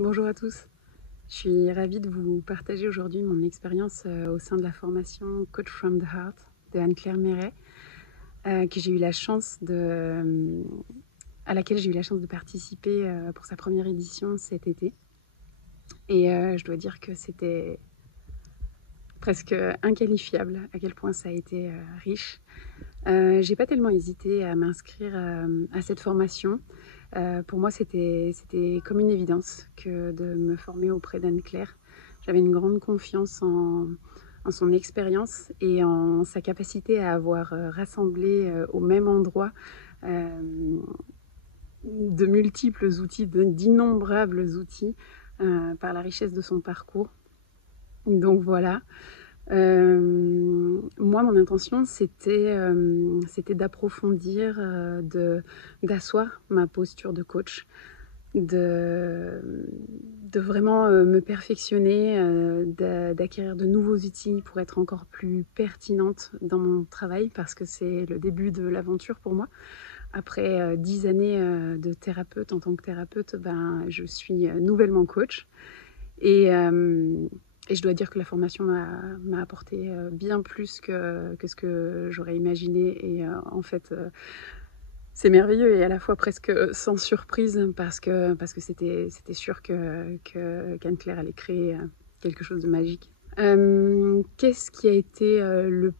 Bonjour à tous, je suis ravie de vous partager aujourd'hui mon expérience au sein de la formation Coach from the Heart de Anne-Claire Méret, que j'ai eu la chance à laquelle j'ai eu la chance de participer pour sa première édition cet été. Et je dois dire que c'était presque inqualifiable à quel point ça a été riche. J'ai pas tellement hésité à m'inscrire à cette formation. Pour moi, c'était comme une évidence que de me former auprès d'Anne-Claire. J'avais une grande confiance en son expérience et en sa capacité à avoir rassemblé au même endroit de multiples outils, d'innombrables outils par la richesse de son parcours. Donc voilà. Moi, mon intention, c'était d'approfondir, d'asseoir ma posture de coach, de, de vraiment me perfectionner, d'acquérir de nouveaux outils pour être encore plus pertinente dans mon travail, parce que c'est le début de l'aventure pour moi. Après 10 années de thérapeute, en tant que thérapeute, je suis nouvellement coach. Et je dois dire que la formation m'a apporté bien plus que ce que j'aurais imaginé. Et en fait, c'est merveilleux et à la fois presque sans surprise parce que c'était sûr qu'Anne-Claire allait créer quelque chose de magique. Qu'est-ce qui a été le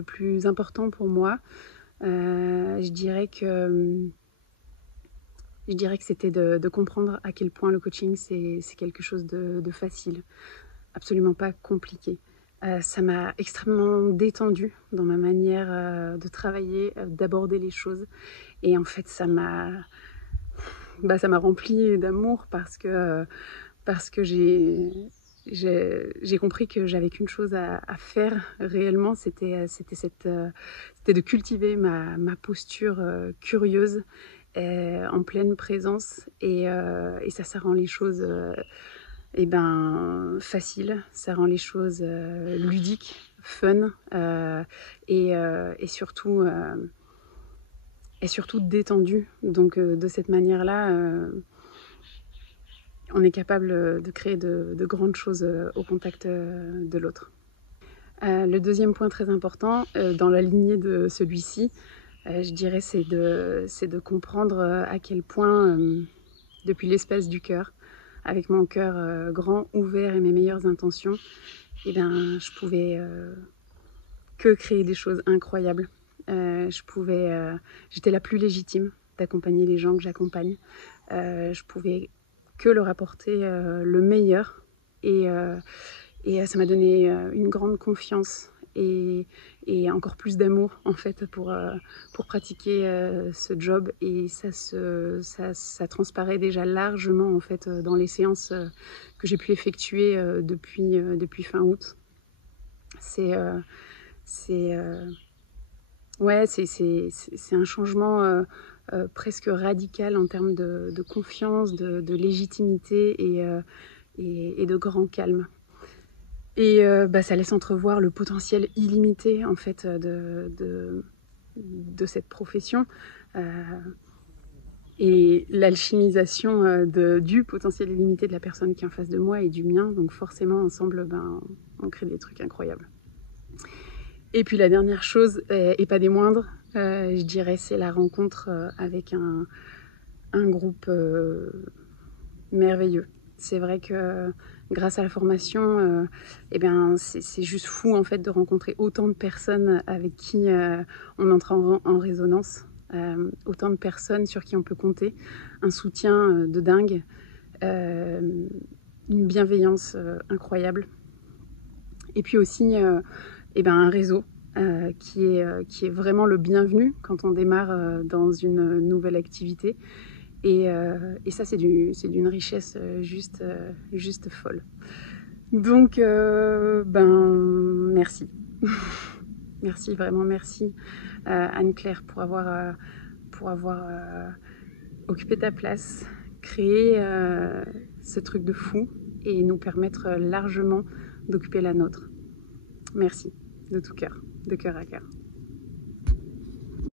plus important pour moi? Je dirais que c'était de comprendre à quel point le coaching, c'est quelque chose de facile, absolument pas compliqué. Ça m'a extrêmement détendue dans ma manière de travailler, d'aborder les choses. Et en fait, ça m'a rempli d'amour parce que j'ai compris que j'avais qu'une chose à faire réellement, c'était de cultiver ma posture curieuse en pleine présence et ça rend les choses faciles, ça rend les choses ludiques, fun et surtout détendues. Donc de cette manière-là, on est capable de créer de grandes choses au contact de l'autre. Le deuxième point très important, dans la lignée de celui-ci, je dirais, c'est de comprendre à quel point, depuis l'espace du cœur, avec mon cœur grand, ouvert et mes meilleures intentions, je pouvais que créer des choses incroyables. J'étais la plus légitime d'accompagner les gens que j'accompagne. Je pouvais que leur apporter le meilleur et ça m'a donné une grande confiance et encore plus d'amour en fait pour pratiquer ce job et ça transparaît déjà largement en fait dans les séances que j'ai pu effectuer depuis fin août. C'est ouais, c'est un changement presque radical en termes de confiance, de légitimité et de grand calme. Et ça laisse entrevoir le potentiel illimité en fait de cette profession et l'alchimisation du potentiel illimité de la personne qui est en face de moi et du mien. Donc forcément, ensemble, on crée des trucs incroyables. Et puis la dernière chose, et pas des moindres, je dirais, c'est la rencontre avec un groupe merveilleux. C'est vrai que grâce à la formation, c'est juste fou en fait de rencontrer autant de personnes avec qui on entre en résonance, autant de personnes sur qui on peut compter, un soutien de dingue, une bienveillance incroyable, et puis aussi un réseau qui est vraiment le bienvenu quand on démarre dans une nouvelle activité. Et ça, c'est d'une richesse juste folle. Donc, merci. Merci, vraiment merci, Anne-Claire, pour avoir occupé ta place, créé ce truc de fou et nous permettre largement d'occuper la nôtre. Merci, de tout cœur, de cœur à cœur.